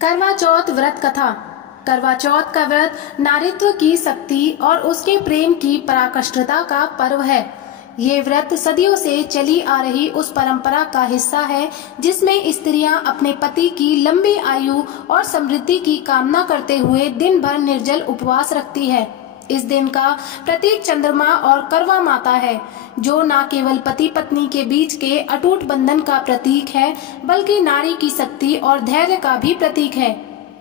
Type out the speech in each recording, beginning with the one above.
करवा चौथ व्रत कथा। करवा चौथ का व्रत नारीत्व की शक्ति और उसके प्रेम की पराकाष्ठता का पर्व है। ये व्रत सदियों से चली आ रही उस परंपरा का हिस्सा है जिसमें स्त्रियां अपने पति की लंबी आयु और समृद्धि की कामना करते हुए दिन भर निर्जल उपवास रखती है। इस दिन का प्रतीक चंद्रमा और करवा माता है, जो न केवल पति पत्नी के बीच के अटूट बंधन का प्रतीक है, बल्कि नारी की शक्ति और धैर्य का भी प्रतीक है।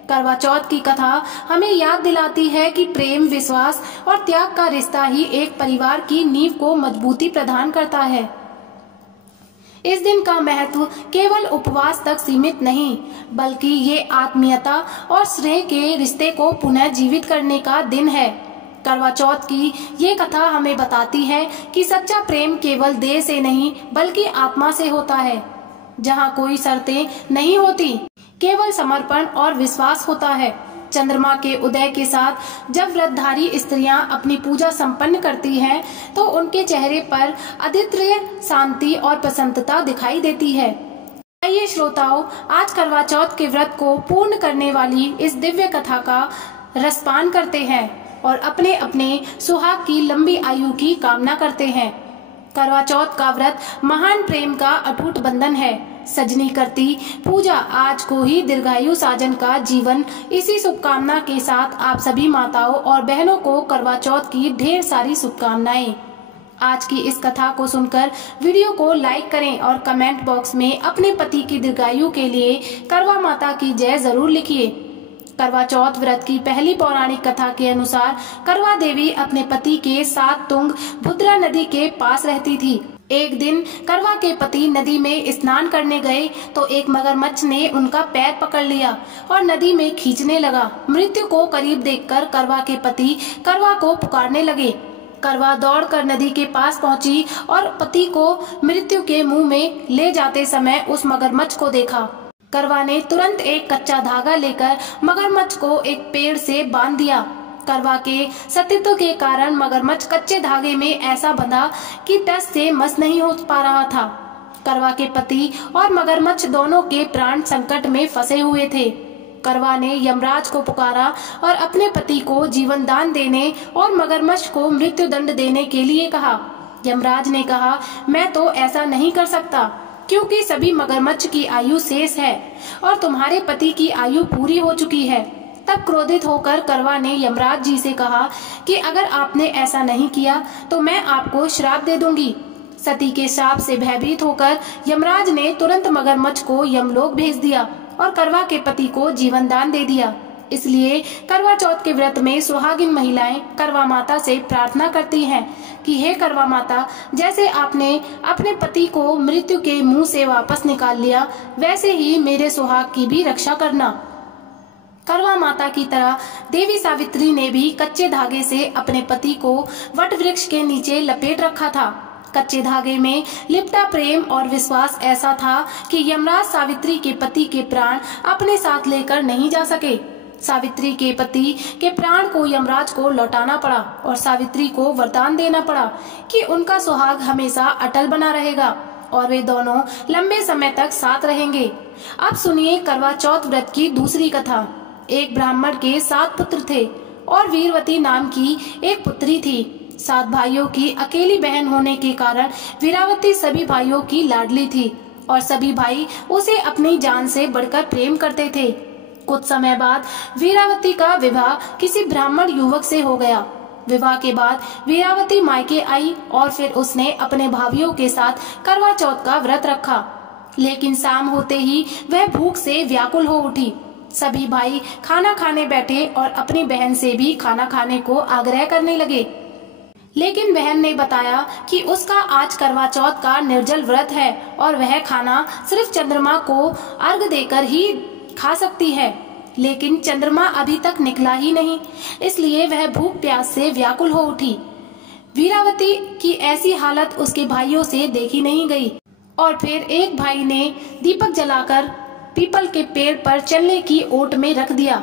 करवा चौथ की कथा हमें याद दिलाती है कि प्रेम, विश्वास और त्याग का रिश्ता ही एक परिवार की नींव को मजबूती प्रदान करता है। इस दिन का महत्व केवल उपवास तक सीमित नहीं, बल्कि ये आत्मीयता और स्नेह के रिश्ते को पुनः जीवित करने का दिन है। करवा चौथ की ये कथा हमें बताती है कि सच्चा प्रेम केवल देह से नहीं, बल्कि आत्मा से होता है, जहाँ कोई शर्तें नहीं होती, केवल समर्पण और विश्वास होता है। चंद्रमा के उदय के साथ जब व्रतधारी स्त्रियां अपनी पूजा संपन्न करती हैं, तो उनके चेहरे पर अद्वितीय शांति और प्रसन्नता दिखाई देती है। आइए श्रोताओं, आज करवा चौथ के व्रत को पूर्ण करने वाली इस दिव्य कथा का रसपान करते हैं और अपने अपने सुहाग की लंबी आयु की कामना करते हैं। करवा चौथ का व्रत महान प्रेम का अटूट बंधन है। सजनी करती पूजा आज को ही दीर्घायु साजन का जीवन। इसी शुभकामना के साथ आप सभी माताओं और बहनों को करवा चौथ की ढेर सारी शुभकामनाएं। आज की इस कथा को सुनकर वीडियो को लाइक करें और कमेंट बॉक्स में अपने पति की दीर्घायु के लिए करवा माता की जय जरूर लिखिए। करवा चौथ व्रत की पहली पौराणिक कथा के अनुसार करवा देवी अपने पति के साथ तुंग भद्रा नदी के पास रहती थी। एक दिन करवा के पति नदी में स्नान करने गए तो एक मगरमच्छ ने उनका पैर pकड़ लिया और नदी में खींचने लगा। मृत्यु को करीब देखकर करवा के पति करवा को पुकारने लगे। करवा दौड़कर नदी के पास पहुंची और पति को मृत्यु के मुंह में ले जाते समय उस मगरमच्छ को देखा। करवा ने तुरंत एक कच्चा धागा लेकर मगरमच्छ को एक पेड़ से बांध दिया। करवा के सतीत्व के कारण मगरमच्छ कच्चे धागे में ऐसा बंधा कि टस से मस नहीं हो पा रहा था। करवा के पति और मगरमच्छ दोनों के प्राण संकट में फंसे हुए थे। करवा ने यमराज को पुकारा और अपने पति को जीवन दान देने और मगरमच्छ को मृत्यु दंड देने के लिए कहा। यमराज ने कहा, मैं तो ऐसा नहीं कर सकता, क्योंकि सभी मगरमच्छ की आयु शेष है और तुम्हारे पति की आयु पूरी हो चुकी है। तब क्रोधित होकर करवा ने यमराज जी से कहा कि अगर आपने ऐसा नहीं किया तो मैं आपको श्राप दे दूंगी। सती के श्राप से भयभीत होकर यमराज ने तुरंत मगरमच्छ को यमलोक भेज दिया और करवा के पति को जीवन दान दे दिया। इसलिए करवा चौथ के व्रत में सुहागिन महिलाएं करवा माता से प्रार्थना करती हैं कि हे करवा माता, जैसे आपने अपने पति को मृत्यु के मुंह से वापस निकाल लिया, वैसे ही मेरे सुहाग की भी रक्षा करना। करवा माता की तरह देवी सावित्री ने भी कच्चे धागे से अपने पति को वट वृक्ष के नीचे लपेट रखा था। कच्चे धागे में लिपटा प्रेम और विश्वास ऐसा था कि यमराज सावित्री के पति के प्राण अपने साथ लेकर नहीं जा सके। सावित्री के पति के प्राण को यमराज को लौटाना पड़ा और सावित्री को वरदान देना पड़ा कि उनका सुहाग हमेशा अटल बना रहेगा और वे दोनों लंबे समय तक साथ रहेंगे। अब सुनिए करवा चौथ व्रत की दूसरी कथा। एक ब्राह्मण के 7 पुत्र थे और वीरवती नाम की एक पुत्री थी। 7 भाइयों की अकेली बहन होने के कारण वीरावती सभी भाइयों की लाडली थी और सभी भाई उसे अपनी जान से बढ़कर प्रेम करते थे। कुछ समय बाद वीरावती का विवाह किसी ब्राह्मण युवक से हो गया। विवाह के बाद वीरावती मायके आई और फिर उसने अपने भाइयों के साथ करवा चौथ का व्रत रखा। लेकिन शाम होते ही वह भूख से व्याकुल हो उठी। सभी भाई खाना खाने बैठे और अपनी बहन से भी खाना खाने को आग्रह करने लगे, लेकिन बहन ने बताया कि उसका आज करवा चौथ का निर्जल व्रत है और वह खाना सिर्फ चंद्रमा को अर्घ देकर ही खा सकती है। लेकिन चंद्रमा अभी तक निकला ही नहीं, इसलिए वह भूख प्यास से व्याकुल हो उठी। वीरावती की ऐसी हालत उसके भाइयों से देखी नहीं गई और फिर एक भाई ने दीपक जलाकर पीपल के पेड़ पर चलने की ओट में रख दिया।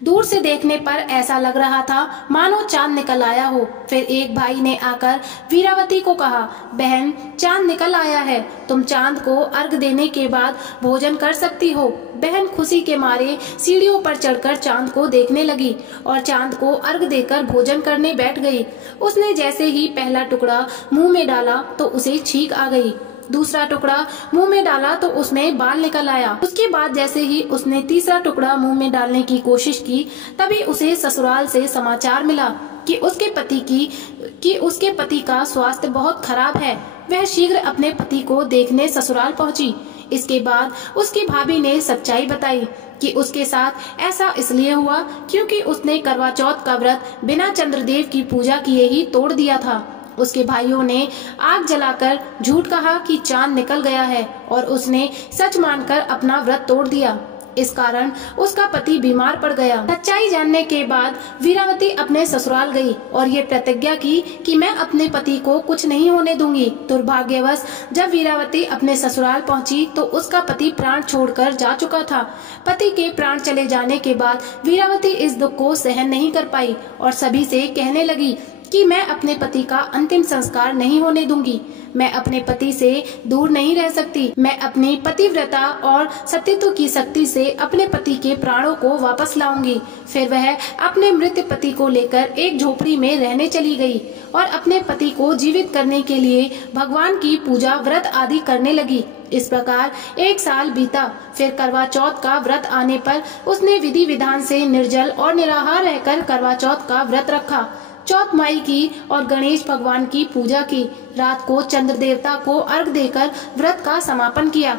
दूर से देखने पर ऐसा लग रहा था मानो चांद निकल आया हो। फिर एक भाई ने आकर वीरावती को कहा, बहन चांद निकल आया है, तुम चांद को अर्घ देने के बाद भोजन कर सकती हो। बहन खुशी के मारे सीढ़ियों पर चढ़कर चांद को देखने लगी और चांद को अर्घ देकर भोजन करने बैठ गई। उसने जैसे ही पहला टुकड़ा मुंह में डाला तो उसे छींक आ गई। दूसरा टुकड़ा मुंह में डाला तो उसमें बाल निकल आया। उसके बाद जैसे ही उसने तीसरा टुकड़ा मुंह में डालने की कोशिश की, तभी उसे ससुराल से समाचार मिला कि उसके पति का स्वास्थ्य बहुत खराब है। वह शीघ्र अपने पति को देखने ससुराल पहुंची। इसके बाद उसकी भाभी ने सच्चाई बताई कि उसके साथ ऐसा इसलिए हुआ क्योंकि उसने करवा चौथ का व्रत बिना चंद्रदेव की पूजा किए ही तोड़ दिया था। उसके भाइयों ने आग जलाकर झूठ कहा कि चांद निकल गया है और उसने सच मानकर अपना व्रत तोड़ दिया। इस कारण उसका पति बीमार पड़ गया। सच्चाई जानने के बाद वीरावती अपने ससुराल गई और ये प्रतिज्ञा की कि मैं अपने पति को कुछ नहीं होने दूंगी। दुर्भाग्यवश जब वीरावती अपने ससुराल पहुंची तो उसका पति प्राण छोड़कर जा चुका था। पति के प्राण चले जाने के बाद वीरावती इस दुख को सहन नहीं कर पाई और सभी से कहने लगी कि मैं अपने पति का अंतिम संस्कार नहीं होने दूंगी। मैं अपने पति से दूर नहीं रह सकती। मैं अपनी पतिव्रता और सतीत्व की शक्ति से अपने पति के प्राणों को वापस लाऊंगी। फिर वह अपने मृत पति को लेकर एक झोपड़ी में रहने चली गई और अपने पति को जीवित करने के लिए भगवान की पूजा व्रत आदि करने लगी। इस प्रकार 1 साल बीता। फिर करवा चौथ का व्रत आने पर उसने विधि विधान से निर्जल और निराहार रहकर करवा चौथ का व्रत रखा। चौथ माई की और गणेश भगवान की पूजा की। रात को चंद्र देवता को अर्घ देकर व्रत का समापन किया।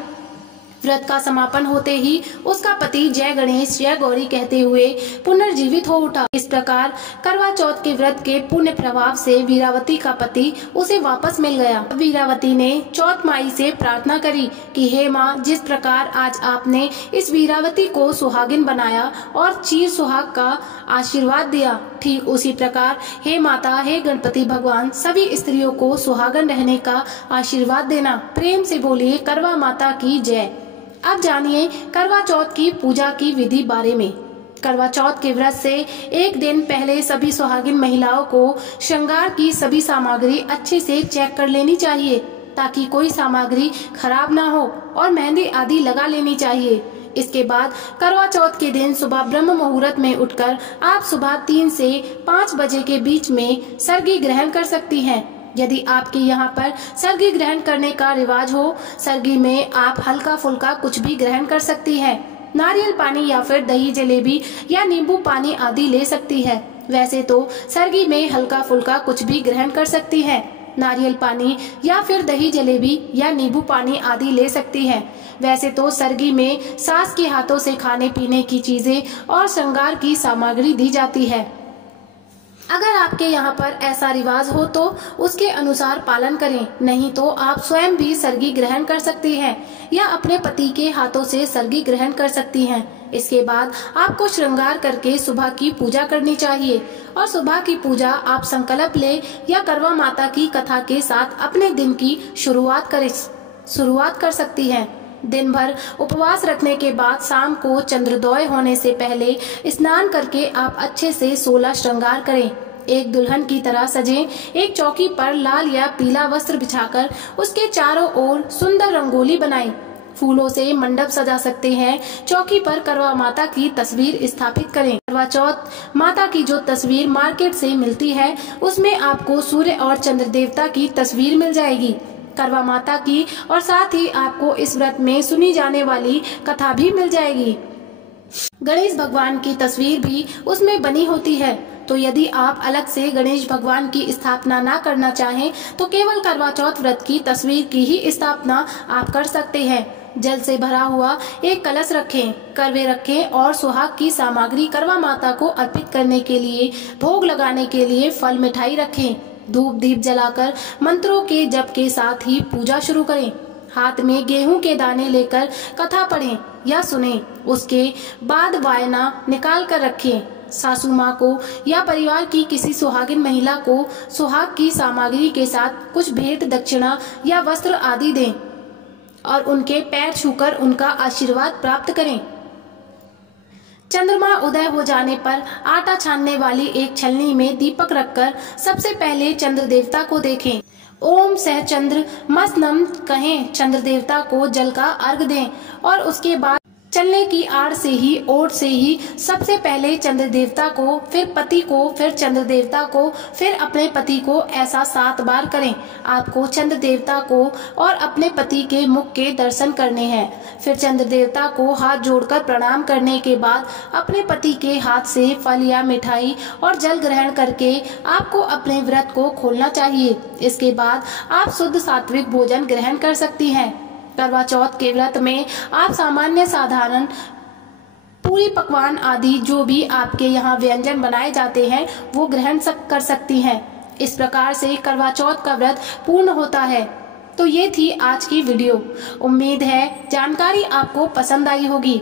व्रत का समापन होते ही उसका पति जय गणेश जय गौरी कहते हुए पुनर्जीवित हो उठा। इस प्रकार करवा चौथ के व्रत के पुण्य प्रभाव से वीरावती का पति उसे वापस मिल गया। वीरावती ने चौथ माई से प्रार्थना करी कि हे माँ, जिस प्रकार आज आपने इस वीरावती को सुहागिन बनाया और चीर सुहाग का आशीर्वाद दिया, ठीक उसी प्रकार हे माता, हे गणपति भगवान, सभी स्त्रियों को सुहागन रहने का आशीर्वाद देना। प्रेम से बोलिए करवा माता की जय। अब जानिए करवा चौथ की पूजा की विधि बारे में। करवा चौथ के व्रत से एक दिन पहले सभी सुहागिन महिलाओं को श्रृंगार की सभी सामग्री अच्छे से चेक कर लेनी चाहिए ताकि कोई सामग्री खराब ना हो और मेहंदी आदि लगा लेनी चाहिए। इसके बाद करवा चौथ के दिन सुबह ब्रह्म मुहूर्त में उठकर आप सुबह 3 से 5 बजे के बीच में सर्गी ग्रहण कर सकती हैं। यदि आपके यहाँ पर सर्गी ग्रहण करने का रिवाज हो, सर्गी में आप हल्का फुल्का कुछ भी ग्रहण कर सकती है। नारियल पानी या फिर दही जलेबी या नींबू पानी आदि ले सकती है। वैसे तो सर्गी में हल्का फुल्का कुछ भी ग्रहण कर सकती है। नारियल पानी या फिर दही जलेबी या नींबू पानी आदि ले सकती है। वैसे तो सर्गी में सास के हाथों से खाने पीने की चीजें और श्रृंगार की सामग्री दी जाती है। अगर आपके यहाँ पर ऐसा रिवाज हो तो उसके अनुसार पालन करें, नहीं तो आप स्वयं भी सर्गी ग्रहण कर सकती हैं या अपने पति के हाथों से सर्गी ग्रहण कर सकती हैं। इसके बाद आपको श्रृंगार करके सुबह की पूजा करनी चाहिए और सुबह की पूजा आप संकल्प ले या करवा माता की कथा के साथ अपने दिन की शुरुआत कर सकती हैं। दिन भर उपवास रखने के बाद शाम को चंद्रोदय होने से पहले स्नान करके आप अच्छे से 16 श्रृंगार करें। एक दुल्हन की तरह सजें। एक चौकी पर लाल या पीला वस्त्र बिछाकर उसके चारों ओर सुंदर रंगोली बनाएं। फूलों से मंडप सजा सकते हैं। चौकी पर करवा माता की तस्वीर स्थापित करें। करवा चौथ माता की जो तस्वीर मार्केट से मिलती है उसमें आपको सूर्य और चंद्र देवता की तस्वीर मिल जाएगी, करवा माता की, और साथ ही आपको इस व्रत में सुनी जाने वाली कथा भी मिल जाएगी। गणेश भगवान की तस्वीर भी उसमें बनी होती है। तो यदि आप अलग से गणेश भगवान की स्थापना ना करना चाहें तो केवल करवा चौथ व्रत की तस्वीर की ही स्थापना आप कर सकते हैं। जल से भरा हुआ एक कलश रखें, करवे रखें और सुहाग की सामग्री करवा माता को अर्पित करने के लिए, भोग लगाने के लिए फल मिठाई रखें। धूप दीप जलाकर मंत्रों के जप के साथ ही पूजा शुरू करें। हाथ में गेहूं के दाने लेकर कथा पढ़ें या सुनें। उसके बाद वायना निकाल कर रखें। सासू माँ को या परिवार की किसी सुहागिन महिला को सुहाग की सामग्री के साथ कुछ भेंट दक्षिणा या वस्त्र आदि दें और उनके पैर छूकर उनका आशीर्वाद प्राप्त करें। चंद्रमा उदय हो जाने पर आटा छानने वाली एक छलनी में दीपक रखकर सबसे पहले चंद्र देवता को देखें। ओम सह चंद्र मसनम कहें, चंद्र देवता को जल का अर्घ दें और उसके बाद चलने की आड़ से ही ओर से ही सबसे पहले चंद्र देवता को, फिर पति को, फिर चंद्र देवता को, फिर अपने पति को, ऐसा 7 बार करें। आपको चंद्र देवता को और अपने पति के मुख के दर्शन करने हैं। फिर चंद्र देवता को हाथ जोड़कर प्रणाम करने के बाद अपने पति के हाथ से फल या मिठाई और जल ग्रहण करके आपको अपने व्रत को खोलना चाहिए। इसके बाद आप शुद्ध सात्विक भोजन ग्रहण कर सकती हैं। करवा चौथ के व्रत में आप सामान्य साधारण पूरी पकवान आदि जो भी आपके यहाँ व्यंजन बनाए जाते हैं वो ग्रहण कर सकती हैं। इस प्रकार से करवा चौथ का व्रत पूर्ण होता है। तो ये थी आज की वीडियो। उम्मीद है जानकारी आपको पसंद आई होगी।